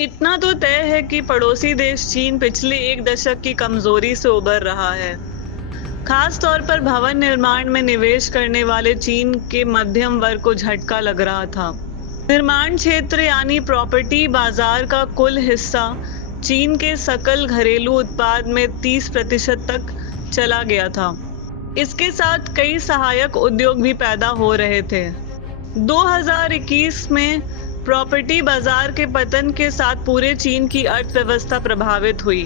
इतना तो तय है कि पड़ोसी देश चीन पिछले एक दशक की कमजोरी से उबर रहा है। खास तौर पर भवन निर्माण में निवेश करने वाले चीन के मध्यम वर्ग को झटका लग रहा था। निर्माण क्षेत्र यानी प्रॉपर्टी बाजार का कुल हिस्सा चीन के सकल घरेलू उत्पाद में 30% तक चला गया था। इसके साथ कई सहायक उद्योग भी पैदा हो रहे थे। 2021 में प्रॉपर्टी बाजार के पतन के साथ पूरे चीन की अर्थव्यवस्था प्रभावित हुई।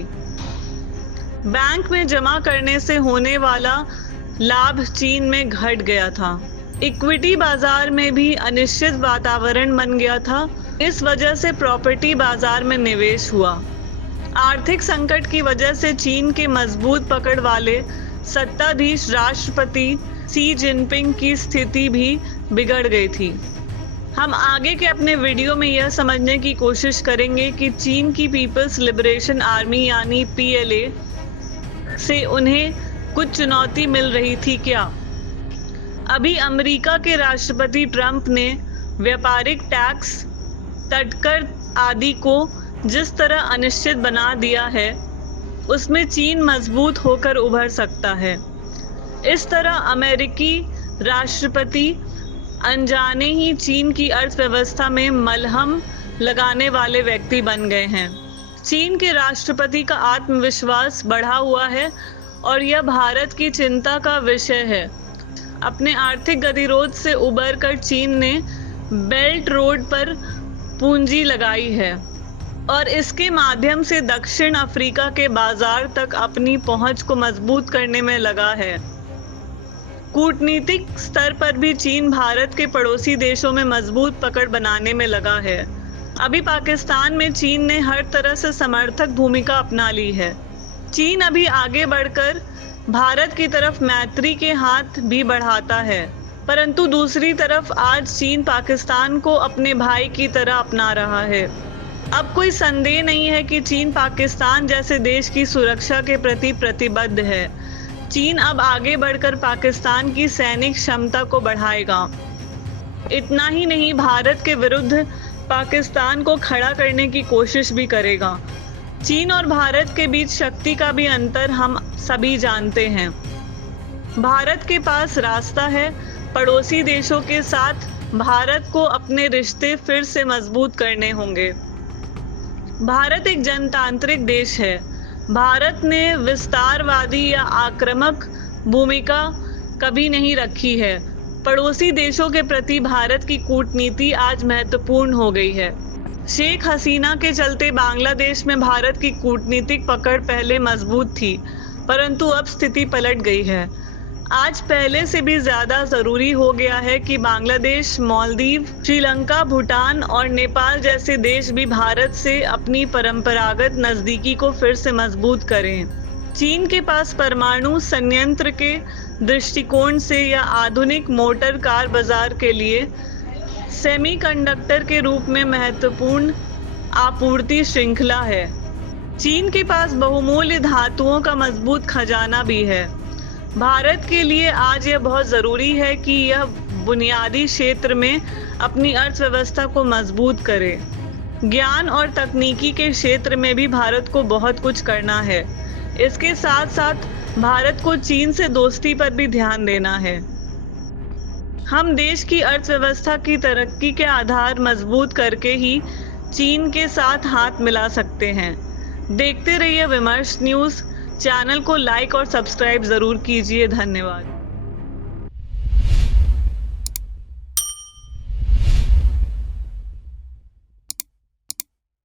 बैंक में जमा करने से होने वाला लाभ चीन में घट गया था। इक्विटी बाजार में भी अनिश्चित वातावरण बन गया था। इस वजह से प्रॉपर्टी बाजार में निवेश हुआ। आर्थिक संकट की वजह से चीन के मजबूत पकड़ वाले सत्ताधीश राष्ट्रपति शी जिनपिंग की स्थिति भी बिगड़ गई थी। हम आगे के अपने वीडियो में यह समझने की कोशिश करेंगे कि चीन की पीपल्स लिबरेशन आर्मी यानी PLA से उन्हें कुछ चुनौती मिल रही थी क्या। अभी अमेरिका के राष्ट्रपति ट्रंप ने व्यापारिक टैक्स, तटकर आदि को जिस तरह अनिश्चित बना दिया है, उसमें चीन मजबूत होकर उभर सकता है। इस तरह अमेरिकी राष्ट्रपति अनजाने ही चीन की अर्थव्यवस्था में मलहम लगाने वाले व्यक्ति बन गए हैं। चीन के राष्ट्रपति का आत्मविश्वास बढ़ा हुआ है और यह भारत की चिंता का विषय है। अपने आर्थिक गतिरोध से उबरकर चीन ने बेल्ट रोड पर पूंजी लगाई है और इसके माध्यम से दक्षिण अफ्रीका के बाजार तक अपनी पहुंच को मजबूत करने में लगा है। कूटनीतिक स्तर पर भी चीन भारत के पड़ोसी देशों में मजबूत पकड़ बनाने में लगा है। अभी पाकिस्तान में चीन ने हर तरह से समर्थक भूमिका अपना ली है। चीन अभी आगे बढ़कर भारत की तरफ मैत्री के हाथ भी बढ़ाता है, परंतु दूसरी तरफ आज चीन पाकिस्तान को अपने भाई की तरह अपना रहा है। अब कोई संदेह नहीं है कि चीन पाकिस्तान जैसे देश की सुरक्षा के प्रति प्रतिबद्ध है। चीन अब आगे बढ़कर पाकिस्तान की सैनिक क्षमता को बढ़ाएगा। इतना ही नहीं, भारत के विरुद्ध पाकिस्तान को खड़ा करने की कोशिश भी करेगा। चीन और भारत के बीच शक्ति का भी अंतर हम सभी जानते हैं। भारत के पास रास्ता है। पड़ोसी देशों के साथ भारत को अपने रिश्ते फिर से मजबूत करने होंगे। भारत एक जनतांत्रिक देश है। भारत ने विस्तारवादी या आक्रामक भूमिका कभी नहीं रखी है। पड़ोसी देशों के प्रति भारत की कूटनीति आज महत्वपूर्ण हो गई है। शेख हसीना के चलते बांग्लादेश में भारत की कूटनीतिक पकड़ पहले मजबूत थी, परंतु अब स्थिति पलट गई है। आज पहले से भी ज्यादा जरूरी हो गया है कि बांग्लादेश, मालदीव, श्रीलंका, भूटान और नेपाल जैसे देश भी भारत से अपनी परंपरागत नजदीकी को फिर से मजबूत करें। चीन के पास परमाणु संयंत्र के दृष्टिकोण से या आधुनिक मोटर कार बाजार के लिए सेमीकंडक्टर के रूप में महत्वपूर्ण आपूर्ति श्रृंखला है। चीन के पास बहुमूल्य धातुओं का मजबूत खजाना भी है। भारत के लिए आज यह बहुत ज़रूरी है कि यह बुनियादी क्षेत्र में अपनी अर्थव्यवस्था को मजबूत करे। ज्ञान और तकनीकी के क्षेत्र में भी भारत को बहुत कुछ करना है। इसके साथ साथ भारत को चीन से दोस्ती पर भी ध्यान देना है। हम देश की अर्थव्यवस्था की तरक्की के आधार मजबूत करके ही चीन के साथ हाथ मिला सकते हैं। देखते रहिए विमर्श न्यूज़। चैनल को लाइक और सब्सक्राइब ज़रूर कीजिए। धन्यवाद।